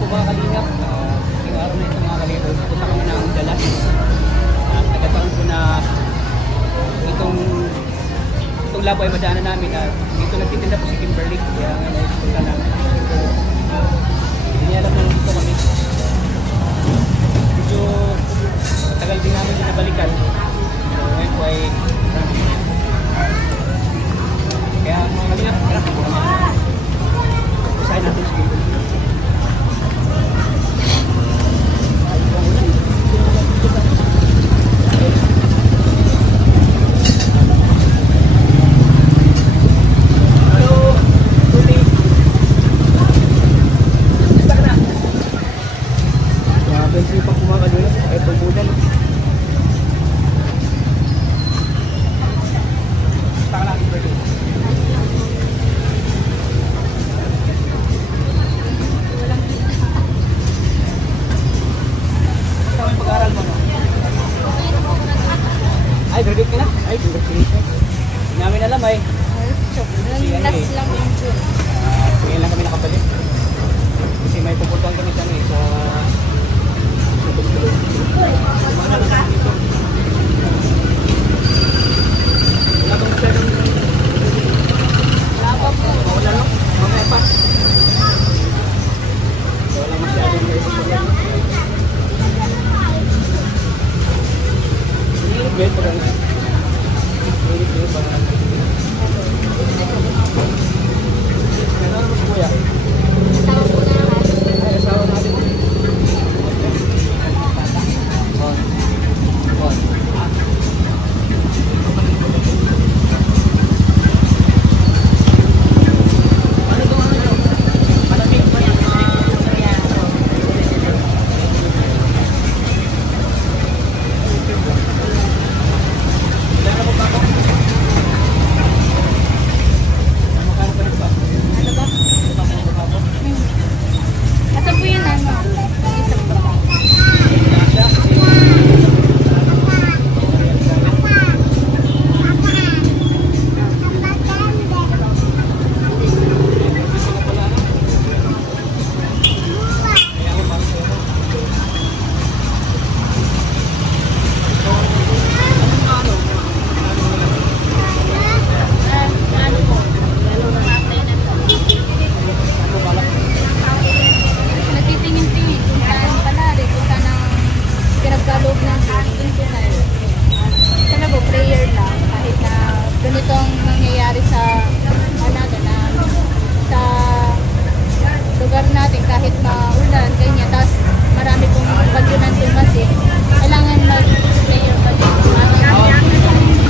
po mga kalingap, yung araw na ito mga kalingap, punta kami ng Dalas. Nagkataon po na itong labo ay madaanan namin at dito nagtitinda po si Kimberly. Kaya nga punta namin. Hindi alam na dito kami. Medyo tagal din namin binabalikan. So ngayon po ay kaya mga kalingap, usahin natin si Kimberly. Ay, graduate ka na? Ay, congratulations. Hindi namin alam ay. Last lang yung June. Ngayon lang kami nakabalik. Kasi may pupuntuan kami sa wala bang masyadong Wala pa po. mawala no? Mamaya pa. Wala masyadong maipagpagyan. Wait pa lang. Wait pa lang. Ano naman si Kuya? Asawa po na naman. Ay, asawa natin. Ganitong nangyayari sa sa lugar natin kahit maulan, ganyan, tapos marami pong bagyo ng dumating, kailangan mag-player pa din. Trabaho na dito natin.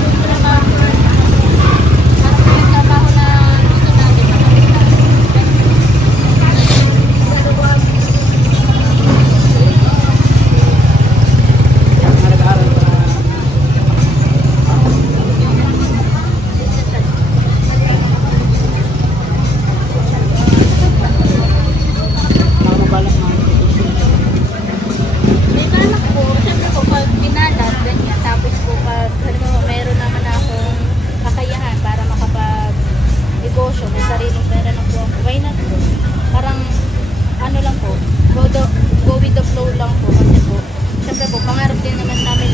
May sariling pera na po ako. Why not po? Parang ano lang po, go with the flow lang po. Kasi po, syempre po, pangarap din naman namin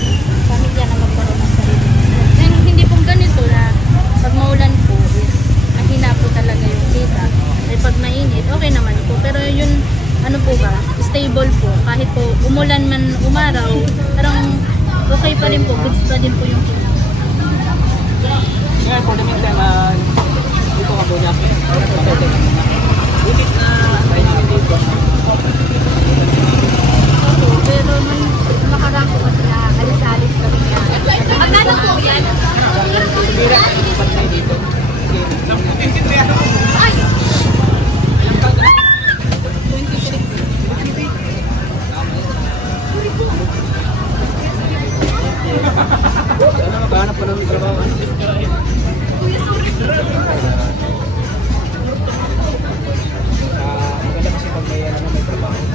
pamilya na magkaroon ng sarili. Then, hindi po ganito na pag maulan po is mahina po talaga yung kita. Ay pag mainit, okay naman po. Pero yun, ano po ba, stable po. Kahit po umulan man umaraw, parang okay pa rin po, goods pa din po yung kita. Ngayon po namin tayo dito ka po niya. Ulit na tayo namin dito. Pero man nakarang po kasi na alis-alis kami na. Magkano po yan? Bira, ba't tayo dito? Ay! Sana makahanap pa ng trabaho. Maganda kasi pag may trabaho.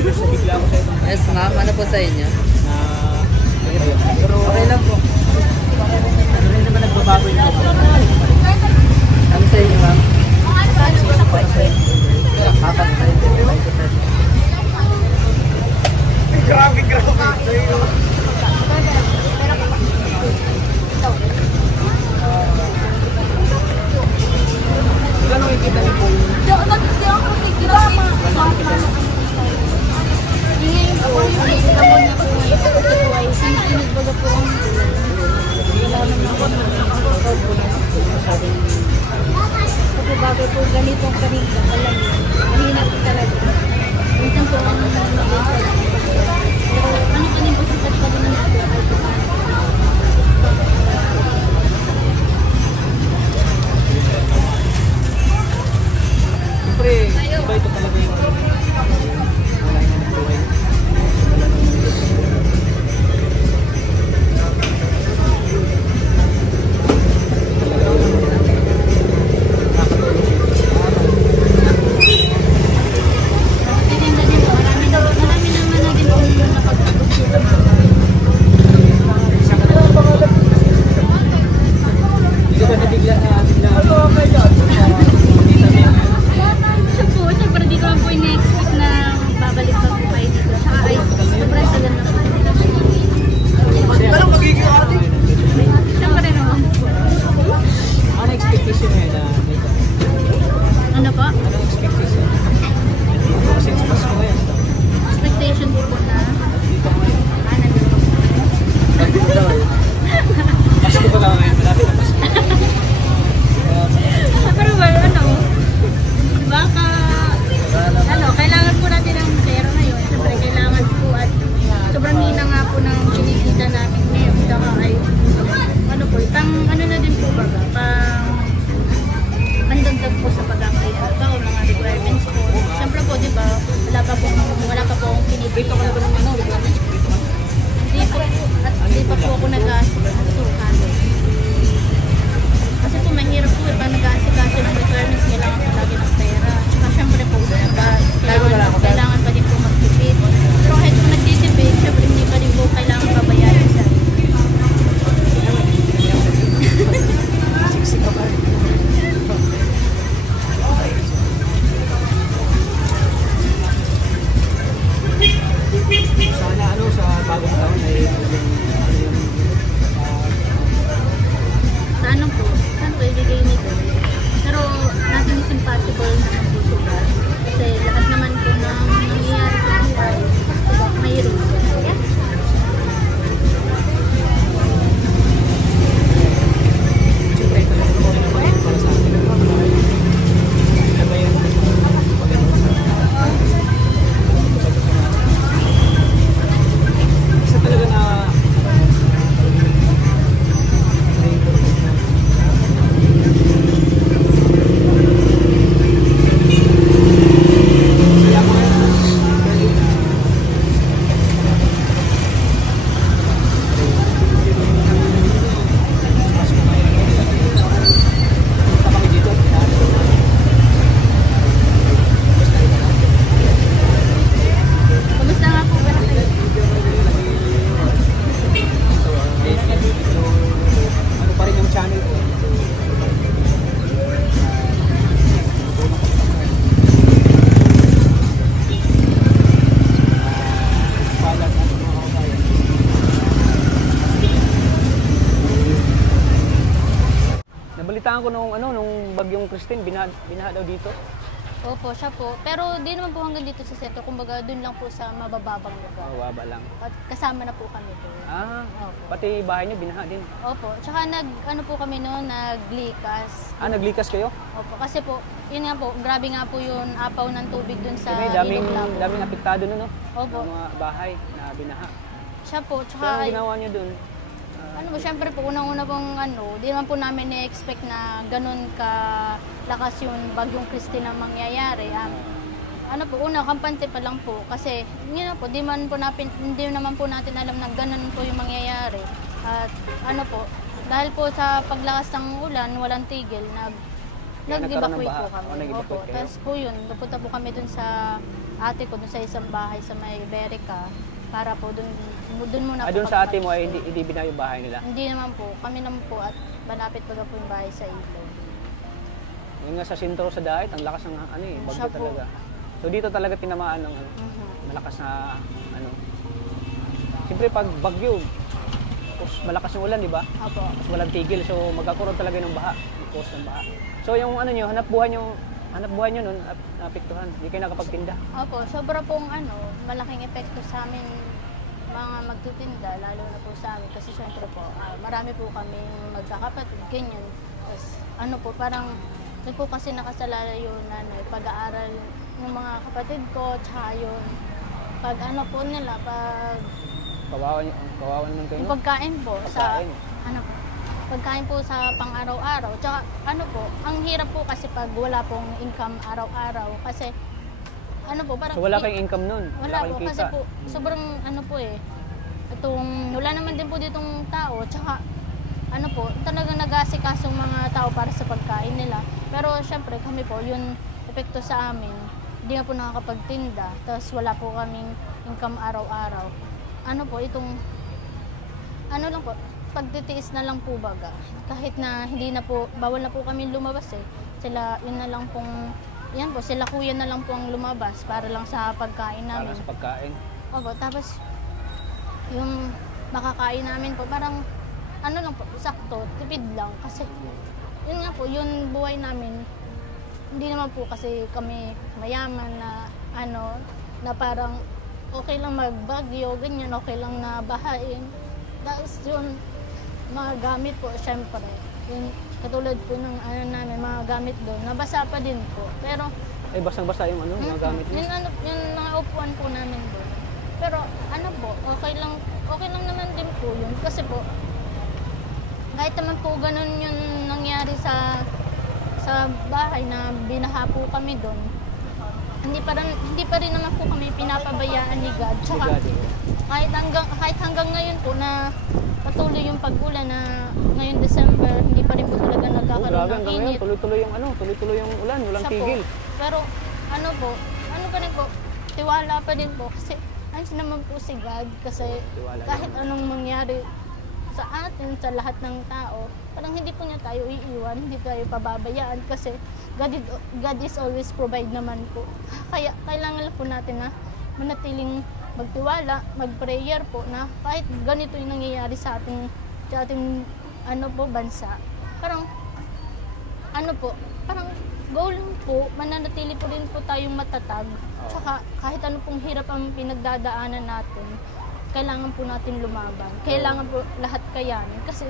Sa bigla ako sa itong Yes, ma'am. Ano po sa inyo? na pero Okay lang po. ano rin naman nagbabago yung Ano sa inyo, ma'am? Apat na yun. gano'ng ikita niyo po Bagay po ganitong kanina, alam mo, mahina po talaga. Minsan po ang pero ano pa din po sa pagkakas ng natin ay po siyempre iba ito talaga yung wala yung buhay titinda din po, marami naman na din po yung nakapagpapos dito. hindi ka ba nabigla na Siya po, syempre di ko lang po ina-expect na babalik pa po kayo dito. Saka ay, sobrang tagal na po. Syempre naman po. ano expectation ngayon na dito? Ano po? Anong expectation? Kasi sa Pasko ngayon Expectation po po na dito ko ngayon nandito. Pasko pa lang ngayon malapit na Pasko Pero well, baka, kailangan po natin ng pera ngayon. Siyempre, kailangan po at sobrang hina nga po ng kinikita namin ngayon. Saka ay, ano na din po baga, pandagdag po sa pag-apply pa o mga requirements po. Siyempre po, di ba, wala pa po akong pinipili. Hindi pa po ako nag-asukan. Kasi po mahirap po pag nag-aasikaso ng requirements, kailangan po lagi ng pera. Tsaka syempre po, kailangan pa din po magtipid. Pero kahit po nagtitipid, syempre hindi pa din po kailangan pabayaran sa siksik ka pa rin sana sa bagong taon ay sa ano po, saan po ibigay nito. Pero nothing is impossible naman po sila. Kasi lahat naman po ng nangyayari sa buhay, may risk. siyempre ito lang naman para sa atin ano ba yung isa talaga na kaya mo kami dito Kamusta nga po ba na kayo? ano pa rin yung channel ko palat at mga kabayan nabalitaan ko nung bagyong Christine binaha daw dito Opo, siya po. Pero di naman po hanggang dito sa sentro. Kumbaga, dun lang po sa mabababang lugar. mawaba lang At kasama na po kami doon. Opo. pati bahay niyo binaha din Opo. Tsaka ano po kami noon, naglikas. naglikas kayo Opo. Kasi po, yun nga po, grabe nga po yung apaw ng tubig dun sa Kasi daming Ilog Labo. daming apektado no Opo. mga bahay na binaha Siya po. so Tsaka, ang ginawa niyo dun ano po, syempre po, unang-una pong di naman po namin na-expect na ganun kalakas yung bagyong Christine na mangyayari. Ano po, una, kampante pa lang po. Kasi, yun po, hindi naman po natin alam na ganun po yung mangyayari. At ano po, dahil po sa paglakas ng ulan, walang tigil, nagkaroon ng Nag-evacuate baha. po kami. O, nag-evacuate Opo. kayo. Tapos po yun, napunta po kami dun sa ate ko, dun sa isang bahay sa may Berica, para po dun muna po Doon kami sa ate mo ay mag-stay. hindi binayo yung bahay nila. Hindi naman po. Kami naman po at malapit pa po yung bahay sa Ilog. Yung nga sa sentro sa Dait, ang lakas ng ano eh, bagyo Siya po. talaga. So dito talaga tinamaan ng ano, Mhm. malakas na ano. Siyempre pag bagyo, tapos malakas yung ulan, di ba? Opo. Tapos walang tigil, so magkakaroon talaga ng baha, yung cause ng baha. So yung ano nyo, hanap buhay nyo nun, naapektuhan, hindi kayo nakapagtinda. Opo, sobra pong malaking epekto sa amin mga magtitinda, lalo na po sa amin. Kasi syempre po, marami po kami magkakapatid, ganyan. Tapos parang doon po kasi nakasalala yung pag-aaral ng mga kapatid ko, tsaka yun, pag po nila, Kawawa naman kayo, yung no? pagkain po, Pagkain. pagkain po sa pang-araw-araw. Tsaka ang hirap po kasi pag wala pong income araw-araw. Kasi parang... So wala kayong income nun? Wala po, kayong kasi kita? po, sobrang wala naman din po ditong tao, tsaka talagang nag-asikasong mga tao para sa pagkain nila. Pero syempre kami po, yun epekto sa amin, hindi nga po nakakapagtinda, tapos wala po kaming income araw-araw. Pagtitiis na lang po baga. Kahit na hindi na po, bawal na po kami lumabas sila kuya na lang po ang lumabas para lang sa pagkain namin. Para sa pagkain. Opo, tapos yung makakain namin po, parang sakto, tipid lang. Kasi yun nga po, yung buhay namin, hindi naman po kasi kami mayaman na parang okay lang magbagyo, ganyan, okay lang na bahain. Tapos yun, mga gamit po, syempre, yung katulad po ng namin, mga gamit doon, nabasa pa din po. Pero Ay, basang-basa yung mga gamit niyo. yung mga upuan po namin doon. Pero okay lang naman din po yun. Kasi po, kahit naman po ganun yung nangyari sa bahay na binaha po kami doon, hindi pa rin naman po kami pinapabayaan ni God. Tsaka, kahit hanggang ngayon po na patuloy yung pag-ulan na ngayon December, hindi pa rin po talaga nagkakaroon Grabe, ng hanggang ngayon, init. tuloy-tuloy yung ulan, walang Siya tigil. po. Pero pa rin po, tiwala pa din po kasi ayos naman po si God kasi Tiwala kahit naman. anong mangyari sa atin, sa lahat ng tao, parang hindi po niya tayo iiwan, hindi tayo pababayaan kasi God is always provide naman po. Kaya kailangan lang po natin na manatiling magtiwala, mag-prayer po na kahit ganito yung nangyayari sa ating bansa. Parang parang goal lang po, mananatili po rin po tayong matatag. Tsaka kahit ano pong hirap ang pinagdadaanan natin, kailangan po natin lumaban. Kailangan po lahat kayanin kasi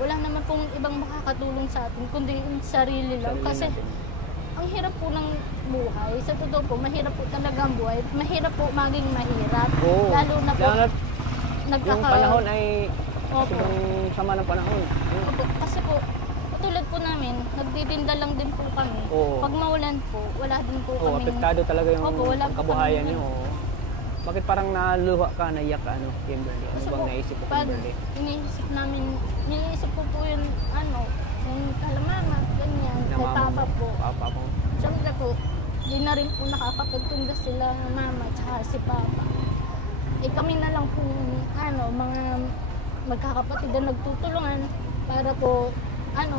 wala naman pong ibang makakatulong sa atin kundi yung sarili lang. Kasi ang hirap po ng buhay. Sa totoo po, mahirap po talaga ang buhay. Mahirap po maging mahirap. Oo. Lalo na po, Yung panahon ay Opo. sobrang sama ng panahon. Opo, kasi po, katulad po namin, nagtitinda lang din po kami. Oo. Pag maulan po, wala din po Oo, kaming... apektado talaga yung Opo, wala po kabuhayan kaming- niyo. Oo. Bakit parang naluha ka, naiyak ka, Kimberly? Ano Kasi bang po, naisip mo, pag Kimberly? iniisip ko po yung kala mama, ganyan, Na kay mama papa mo, po. Papa mo. Siyempre po, di na rin po nakakapagtunda sila ng mama tsaka si papa. Kami na lang po, mga magkakapatid na nagtutulungan para po,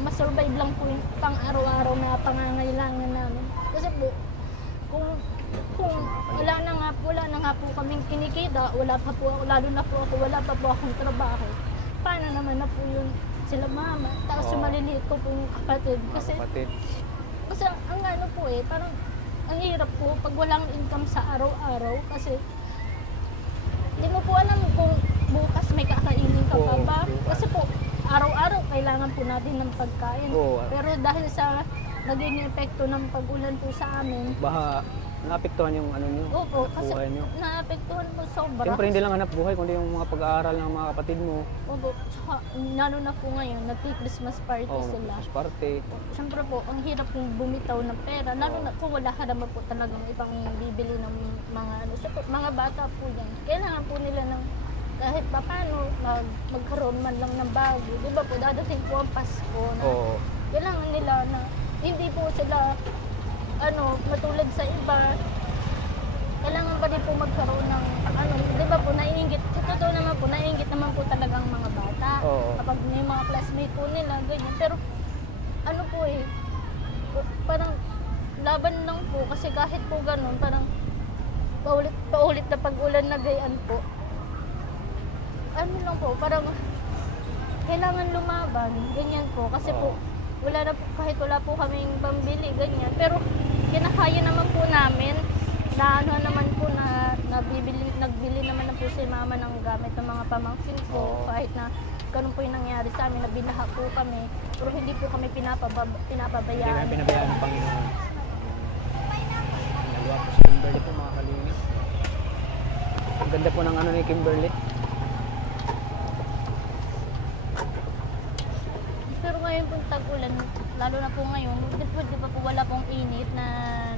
masurvive lang po yung pang-araw-araw na pangangailangan namin. Kasi po, kung wala na nga po kaming kinikita, wala pa po ako, lalo na po ako, wala pa po akong trabaho. Paano naman na po yun sila mama, tapos yung maliliit ko pong kapatid. Kasi ang parang ang hirap po pag walang income sa araw-araw kasi hindi mo po alam kung bukas may kakainin ka pa ba. Kasi po, araw-araw kailangan po natin ng pagkain. Oo. Pero dahil sa naging epekto ng pag-ulan po sa amin, Baha, naapektuhan yung niyo, opo, kasi buhay niyo. naapektuhan po sobra. Siyempre hindi lang hanap buhay, kundi yung mga pag-aaral ng mga kapatid mo. Opo, tsaka lalo na po ngayon, nagki-Christmas party Oo, sila. Christmas party. Siyempre po, ang hirap pong bumitaw ng pera. Lalo na kung wala ka naman po talagang ibang bibili ng mga mga bata po yan. Kailangan po nila ng kahit pa paano magkaroon man lang ng bago. Di ba po, dadating po ang Pasko na Oo. kailangan nila na hindi po sila matulad sa iba. Kailangan pa din po magkaroon ng di ba po, naiingit. Sa totoo naman po, naiingit naman po talagang mga bata. Oo. Kapag may mga classmate po nila, ganyan. Pero, po parang laban lang po. Kasi kahit po ganun, parang paulit na pag-ulan na gayan po. Lang po, parang kailangan lumaban. Ganyan po. Kasi po, kahit wala po kaming pambili, ganyan. Pero, kinakaya naman po namin na naman po na nagbili naman na po si mama ng gamit ng mga pamangkin ko. Kahit na ganun po yung nangyari sa amin, nabinaha po kami. Pero hindi po kami pinapabayaan. Hindi kami pinabayaan ng Panginoon. Nagawa po si Kimberly po, mga kalingap. Ang ganda po ng ni Kimberly. Pero ngayon po tag-ulan, lalo na po ngayon, di ba po wala pong init na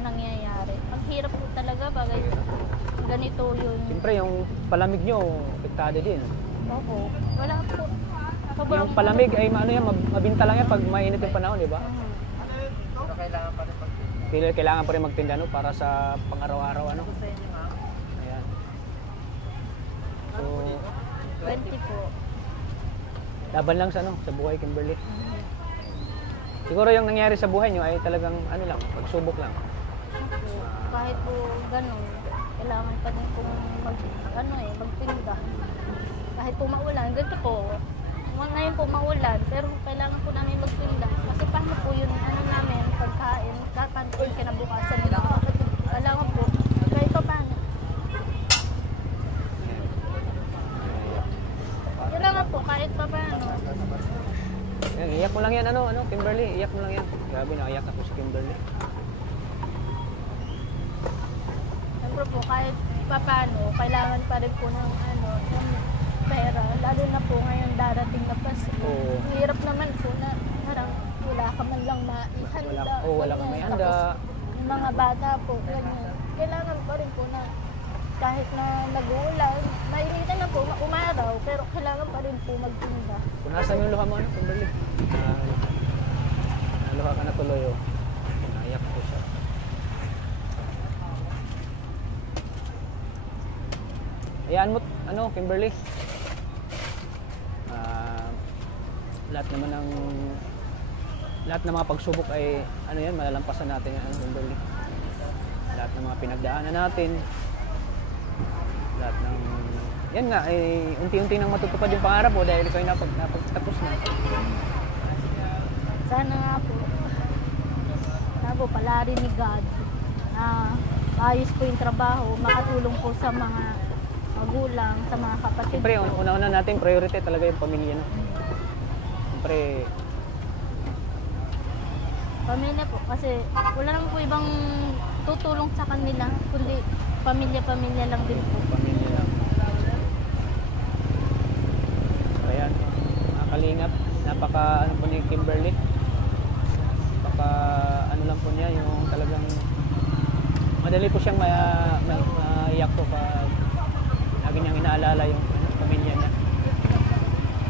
nangyayari. Ang hirap po talaga bagay ganito yun. Siyempre, yung palamig nyo, apektado din. Opo. Wala po. Yung palamig ay mabinta lang yan pag mainit yung panahon, di ba? Pero kailangan pa rin magtinda. Kailangan pa rin magtinda para sa pang-araw-araw. Ano po sa inyo, ma'am? Ayan. So, 20 po. laban lang sa buhay, Kimberly. Siguro yung nangyari sa buhay nyo ay talagang pagsubok lang. Kahit po ganun, kailangan pa din pong magtinda. Kahit po maulan, ganito po. Ngayon po maulan, pero kailangan po namin magtinda. Kasi paano po yun, namin, pagkain, paano po yung kinabukasan nila. Kailangan po, kahit pa paano. Kailangan po, kahit pa paano. Ayan, iyak mo lang yan, Kimberly, iyak mo lang yan. Grabe, naiyak ako si Kimberly. Siyempre po, kahit paano, kailangan pa rin po ng ng pera. Lalo na po ngayon darating na Pasko. Oo. Hirap naman po na parang wala ka man lang maihanda. Wala kang may handa. Tapos, yung mga bata po, ganyan. Kailangan pa rin po na kahit na nag-uulan, mainitan na po, umaraw, pero kailangan pa rin po magtinda. Punasan yung luha mo, Kimberly. Luha ka na tuloy, naiyak ko siya. Hayaan mo, Kimberly. Lahat ng mga pagsubok ay, malalampasan natin yan, Kimberly. Lahat ng mga pinagdaanan natin. Lahat ng, yan nga, ay unti-unti nang matutupad yung pangarap mo dahil ikaw ay napagtapos na. Sana nga po, palari ni God na maayos po yung trabaho, makatulong po sa mga magulang, sa mga kapatid. Siyempre, una-una natin, priority talaga yung pamilya. Siyempre, pamilya po, kasi wala naman po ibang tutulong sa kanila, kundi pamilya-pamilya lang din po. Pamilya lang. So, ayan, mga kalingap, napaka po ni Kimberly. Lang po niya, yung talagang madali po siyang maiyak po pag lagi niyang inaalala yung pamilya niya.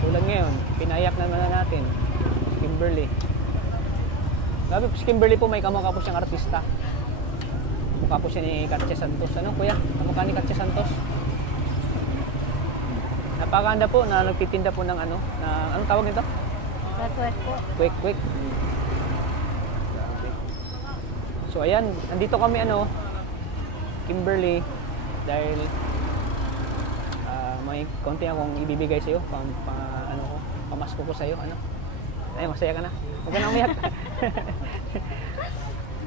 Tulad ngayon, pinaiyak naman natin si Kimberly. Grabe po si Kimberly po, may kamukha po siyang artista. Kamukha po siya ni Katya Santos. Kuya? Kamukha ni Katya Santos. Napakaganda po na nagtitinda po ng anong tawag nito? Kwek po. Kwek. So ayan, nandito kami Kimberly, dahil may konti akong ibibigay sa iyo, pamasko ko sa iyo, Ay, masaya ka na. Huwag ka na umiyak.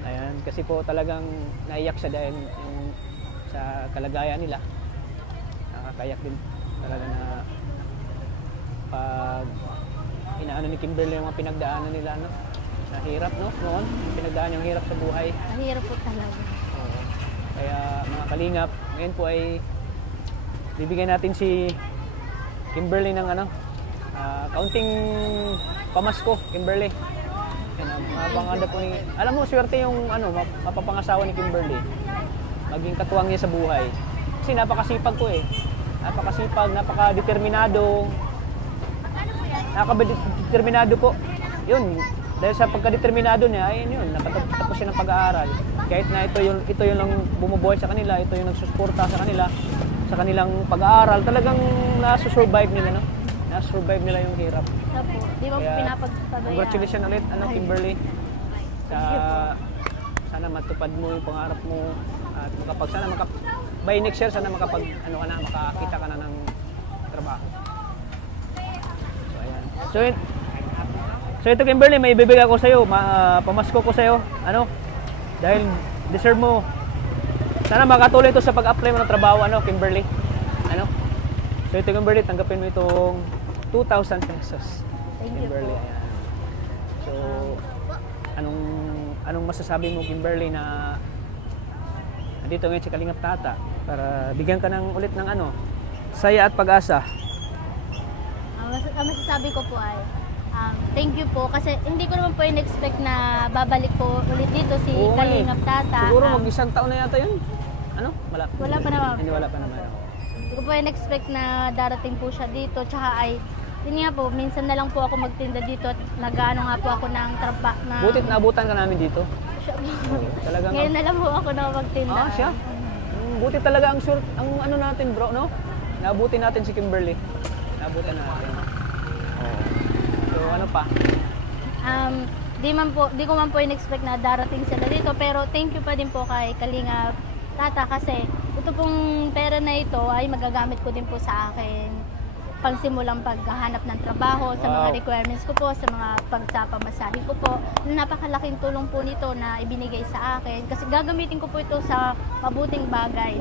Ayan, kasi po talagang naiyak siya dahil sa kalagayan nila. Nakakayak din talaga na pag inaano ni Kimberly yung mga pinagdaanan nila, sa hirap, noon, pinagdaan yung hirap sa buhay. Mahirap po talaga. Oo. Kaya mga kalingap, ngayon po ay bibigyan natin si Kimberly ng kaunting pamasko, Kimberly. Yan, mapapanganda po ni, alam mo, swerte yung mapapangasawa ni Kimberly. Maging katuwang niya sa buhay. Kasi napakasipag ko Napakasipag, napakadeterminado. Napakadeterminado po. Yun, dahil sa pagkadeterminado niya, ayun yun, nakatapos siya ng pag-aaral. Kahit na ito yung lang bumubuhay sa kanila, ito yung nagsusuporta sa kanila, sa kanilang pag-aaral, talagang nasusurvive nila, no? Nasusurvive nila yung hirap. Opo, di ba po Kaya, pinapagpabayaan? Congratulations ulit, Kimberly. Sana matupad mo yung pangarap mo at by next year sana makakita ka na ng trabaho. So ayan. So ito Kimberly, may ibibigay ako sa iyo, pamasko ko sa iyo. Dahil deserve mo. Sana makatuloy ito sa pag-apply mo ng trabaho, Kimberly. So ito Kimberly, tanggapin mo itong 2,000 pesos. Thank you Kimberly, po. ayan. So anong masasabi mo Kimberly na nandito ngayon si Kalingap Tata para bigyan ka ng ulit ng saya at pag-asa? Ang masasabi ko po ay thank you po kasi hindi ko naman po in-expect na babalik po ulit dito si Oo, Kalingap Tata. Siguro mag-isang taon na yata yun. Wala pa naman. Hindi, wala pa naman. Hindi ko po in-expect na darating po siya dito. Tsaka ay, yun nga po, minsan na lang po ako magtinda dito at nag-ano nga po ako ng trabaho. Butit naabutan ka namin dito. Talagang Ngayon na lang po ako na magtinda. siya. Buti talaga ang natin bro, no? Naabutin natin si Kimberly. Naabutan natin. So ano pa? Di ko man po in-expect na darating sila dito, pero thank you pa din po kay Kalingap Tata kasi ito pong pera na ito ay magagamit ko din po sa akin pangsimulang paghahanap ng trabaho, sa mga requirements ko po, sa mga pagpapamasahe ko po. Napakalaking tulong po nito na ibinigay sa akin kasi gagamitin ko po ito sa mabuting bagay.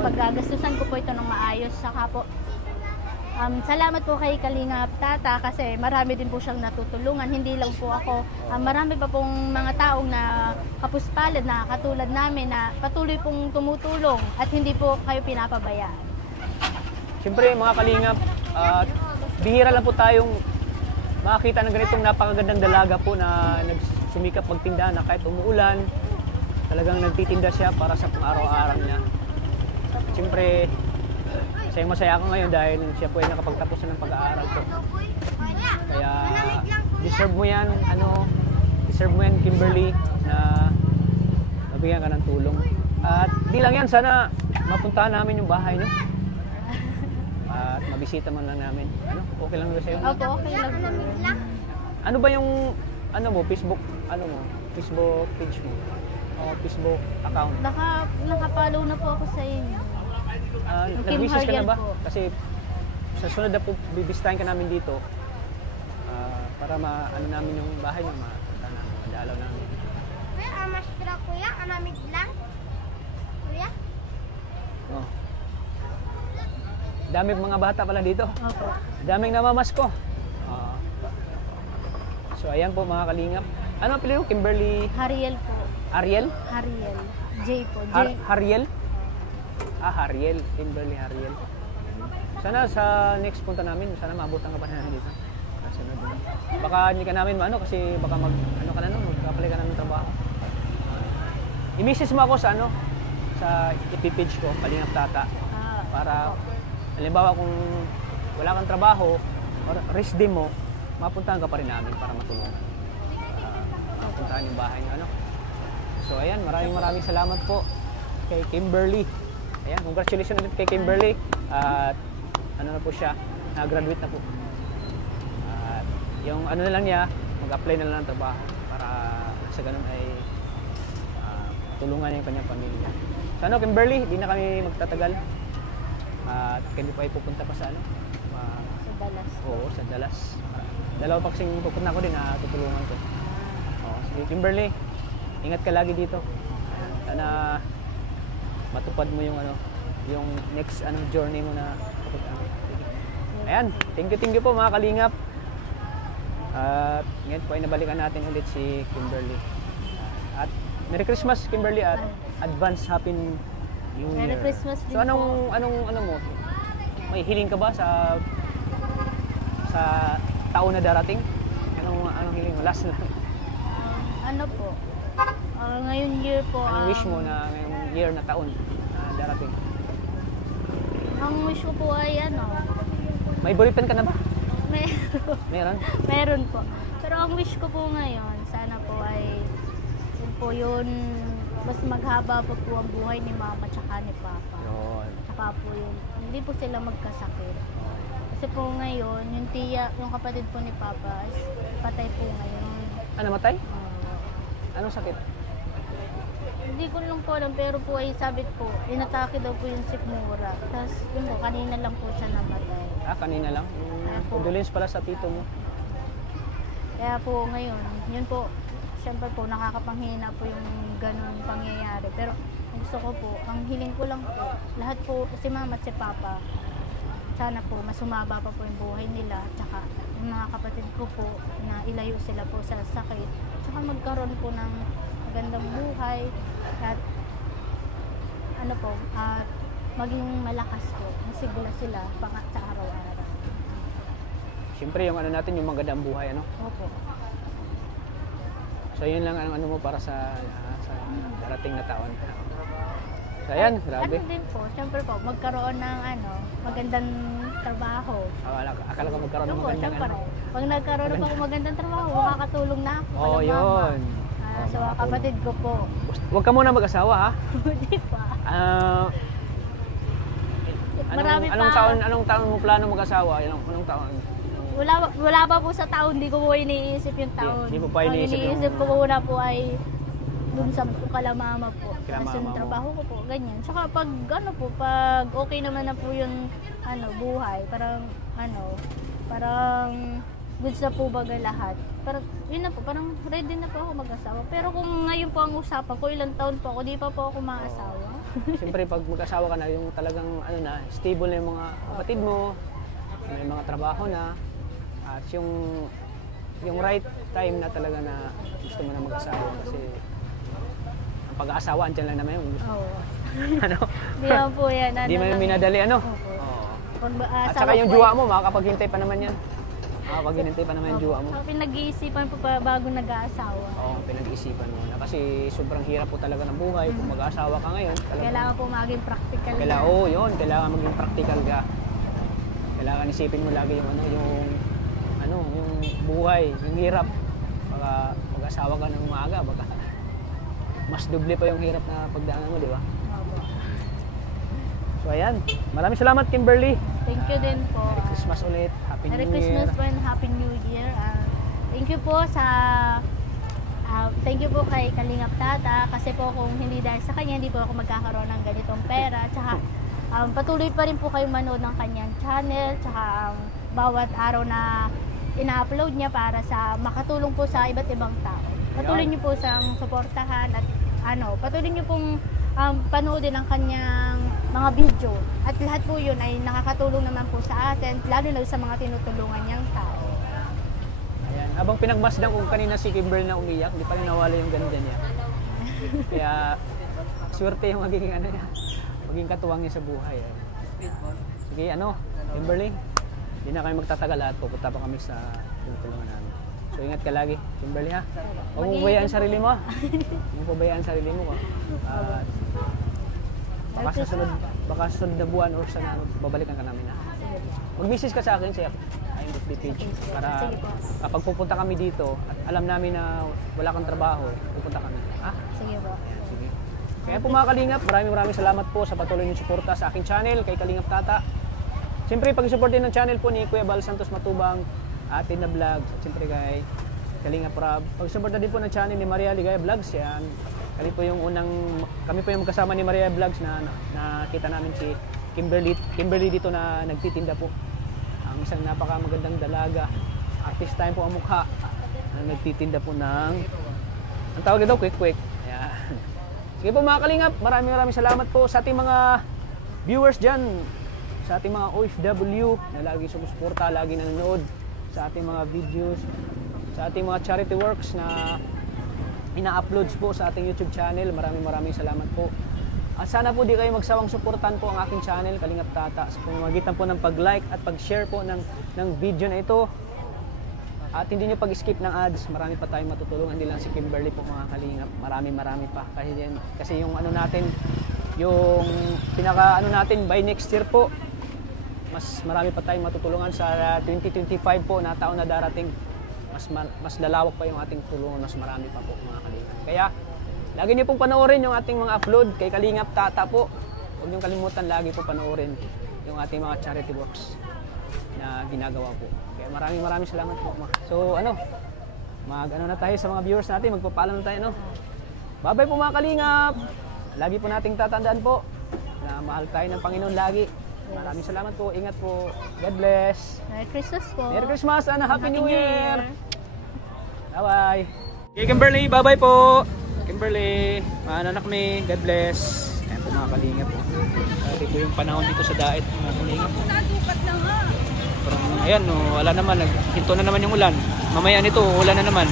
Paggagastusan ko po ito ng maayos. Saka po, salamat po kay Kalingap Tata kasi marami din po siyang natutulungan. Hindi lang po ako. Marami pa pong mga taong na kapuspalad na katulad namin na patuloy pong tumutulong at hindi po kayo pinapabayaan. Siyempre mga Kalingap, bihira lang po tayong makakita ng ganitong napakagandang dalaga po na nagsumikap magtinda na kahit umuulan, talagang nagtitinda siya para sa pang-araw-araw niya. Siyempre, masaya ako ngayon dahil siya po ay nakapagtapos ng pag-aaral ko. Kaya deserve mo yan, Kimberly, na mabigyan ka ng tulong. At di lang yan, sana mapuntahan namin yung bahay, no? At mabisita man lang namin. Okay lang ba sa'yo? Opo, okay lang po. Ano ba yung, Facebook page mo? O Facebook account? Nakapollow na po ako sa inyo. Nag-message ka na ba? Po. Kasi sa sunod na po, bibisitahin ka namin dito para namin yung bahay niyo, madalaw namin. Kuya, amas kira kuya, anamig lang. Kuya? Oh. Daming mga bata pala dito. Opo. Daming namamasko. So ayan po mga Kalingap. Ano ang apelyido? Kimberly Hariel po. Ariel? Hariel. J po. J. Hariel? Hariel. Kimberly Hariel. Sana sa next punta namin, sana maabutan ka pa na dito. Baka hindi ka namin kasi baka mag-apply ka na ng trabaho. I-message mo ako sa sa page ko, Kalingap Tata. Para halimbawa kung wala kang trabaho or rest day mo, mapuntahan ka pa rin namin para matulungan. Mapuntahan yung bahay niyo. So ayan, maraming salamat po kay Kimberly. Ayan, congratulations ulit kay Kimberly. At na po siya, na-graduate na po. At yung na lang niya, mag-apply na lang ng trabaho para sa ganun ay tulungan niya yung kanyang pamilya. So Kimberly, di na kami magtatagal. At kami pa ay pupunta pa sa Sa Dallas. Oo, sa Dallas. Dalawa pa kasing pupunta ko din na tutulungan ko. Sige Kimberly, ingat ka lagi dito. Sana matupad mo yung yung next journey mo na pupunta. Ayan, thank you po mga Kalingap. At ngayon po ay nabalikan natin ulit si Kimberly. At Merry Christmas Kimberly at advance Happy New Year. Merry Christmas din so anong mo? May hiling ka ba sa taon na darating? Anong hiling mo? Last lang. Ano po? Ngayon year po. Anong wish mo na ngayong year na taon na darating? Ang wish ko po ay May ballpen ka na ba? Meron. Meron? Meron po. Pero ang wish ko po ngayon, po yun, mas maghaba pa po ang buhay ni mama tsaka ni papa. Yun. Tsaka po yun, hindi po sila magkasakit. Kasi po ngayon, yung tiya, yung kapatid po ni papa, is patay po ngayon. Ano, matay? Ah, Anong sakit? hindi ko lang po alam, pero po ay sabit po, inatake daw po yung sikmura. Tapos yun po, kanina lang po siya namatay. Kanina lang. Condolence pala sa tito mo. Kaya po ngayon, yun po, syempre po, nakakapanghina po yung ganun pangyayari. Pero ang gusto ko po, ang hiling ko lang po, lahat po, si mama at si papa, sana po, mas sumaba pa po yung buhay nila. Tsaka yung mga kapatid ko po, na ilayo sila po sa sakit. Tsaka magkaroon po ng magandang buhay. At ano po, at maging malakas po, masigla sila sa araw-araw. Siyempre yung ano natin, yung magandang buhay, ano? Opo. So yun lang ang ano mo para sa darating na taon. So ayan, grabe. Ano din po, syempre po, magkaroon ng magandang trabaho. Akala ko magkaroon ng Opo, magandang syempre. ano. Pag nagkaroon po akong magandang trabaho, makakatulong na ako. Oh, kay mama. yun. Sa mga kapatid ko po. Huwag ka muna mag-asawa, ha? Hindi pa. Marami Anong taon mo plano mag-asawa? Anong taon? Wala pa po sa taon, hindi ko po iniisip yung taon. Hindi mo pa iniisip Ang iniisip yung- ko muna po ay dun sa kalamama po. Kila Kasi mama yung mo. trabaho ko po, ganyan. Tsaka pag pag okay naman na po yung buhay, parang goods na po baga lahat. Parang yun na po, parang ready na po ako mag-asawa. Pero kung ngayon po ang usapan ko, ilang taon po ako, di pa po ako maasawa. Siyempre pag mag-asawa ka na, yung talagang stable na yung mga kapatid mo, may mga trabaho na, at yung right time na talaga na gusto mo na mag-asawa kasi ang pag-aasawa andyan lang naman yung gusto. Oo. Ano? Di naman po yan. Di mo yung minadali, ano? Opo. Oo. Pag At saka yung jowa mo, makakapaghintay pa naman yan. Makakapaghintay pa naman yung jowa mo. So, pinag-iisipan po pa bago nag-aasawa. Oo, pinag-iisipan mo na. Kasi sobrang hirap po talaga ng buhay. Kung mag-aasawa ka ngayon, Kailangan po maging practical. yun. Kailangan maging practical ka. Kailangan isipin mo lagi yung buhay, yung hirap. Baka mag-asawa ka ng umaga, baka mas doble pa yung hirap na pagdaanan mo, di ba? Opo. So ayan, maraming salamat Kimberly. Thank you din po. Merry Christmas ulit. Happy Merry New Year. Christmas po and Happy New Year. Thank you po thank you po kay Kalingap Tata kasi po kung hindi dahil sa kanya, hindi po ako magkakaroon ng ganitong pera. Tsaka patuloy pa rin po kayo manood ng kanyang channel. Tsaka bawat araw na ina-upload niya para sa makatulong po sa iba't ibang tao. Patuloy niyo po sa suportahan at patuloy niyo pong panoodin ang kanyang mga video. At lahat po yun ay nakakatulong naman po sa atin, lalo na sa mga tinutulungan niyang tao. Ayan, habang pinagmasdan ko kanina si Kimberly na umiyak, hindi pa rin nawala yung ganda niya. Kaya swerte yung magiging maging katuwang niya sa buhay. Sige, Kimberly, hindi na kami magtatagal at pupunta pa kami sa tinutulungan namin. So ingat ka lagi, Kimberly, ha? Huwag mo pabayaan ang sarili mo. Huwag mo pabayaan ang sarili mo. Baka sa sunod na buwan or sa babalikan ka namin, ha? Mag-message ka sa akin sa FB page para kapag pupunta kami dito at alam namin na wala kang trabaho, pupunta kami. Ha? Sige po. Ayan, sige. Kaya po mga Kalingap, maraming salamat po sa patuloy niyong suporta sa aking channel, kay Kalingap Tata. Siyempre, pag-supportin ng channel po ni Kuya Bal Santos Matubang, Atin na Vlogs, at siyempre kay Kalingap Rab. Pag-support na din po ng channel ni Maria Ligaya Vlogs, yan. Kami po yung magkasama ni Maria Vlogs na nakita namin si Kimberly dito na nagtitinda po. Ang isang napakamagandang dalaga, artista po ang mukha, na nagtitinda po ng, ang tawag ito, quick. Ayan. Sige po mga Kalingap, maraming salamat po sa ating mga viewers dyan, sa ating mga OFW na lagi sumusuporta, lagi nanonood sa ating mga videos, sa ating mga charity works na ina-uploads po sa ating YouTube channel. Maraming salamat po. At sana po di kayo magsawang suportahan po ang aking channel, Kalingap Tata, sa pamamagitan po ng pag-like at pag-share po ng video na ito. At hindi nyo pag-skip ng ads, marami pa tayong matutulungan. Hindi lang si Kimberly po mga Kalingap, marami pa. Kasi yung natin, yung pinaka natin by next year po, mas marami pa tayong matutulungan sa 2025 po na taon na darating. Mas lalawak pa yung ating tulungan, mas marami pa po mga Kalingap. Kaya Lagi niyo pong panoorin yung ating mga upload kay Kalingap Tata po. Huwag niyong kalimutan lagi po panoorin yung ating mga charity works na ginagawa po. Kaya maraming salamat po. So ano na tayo sa mga viewers natin, magpapaalam na tayo, no? Bye-bye po mga Kalingap. Lagi po nating tatandaan po na mahal tayo ng Panginoon lagi. Maraming salamat po. Ingat po. God bless. Merry Christmas po. Merry Christmas and Happy New Year. Bye-bye. Okay, Kimberly, bye-bye po. Kimberly, mga anak mi, God bless. Ayan po mga Kalingap po. Ito po yung panahon dito sa Daet, mga Kalingap po. Parang, ayan, wala naman. Hinto na naman yung ulan. Mamaya nito, ulan na naman.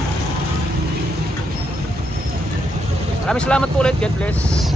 Maraming salamat po ulit. God bless.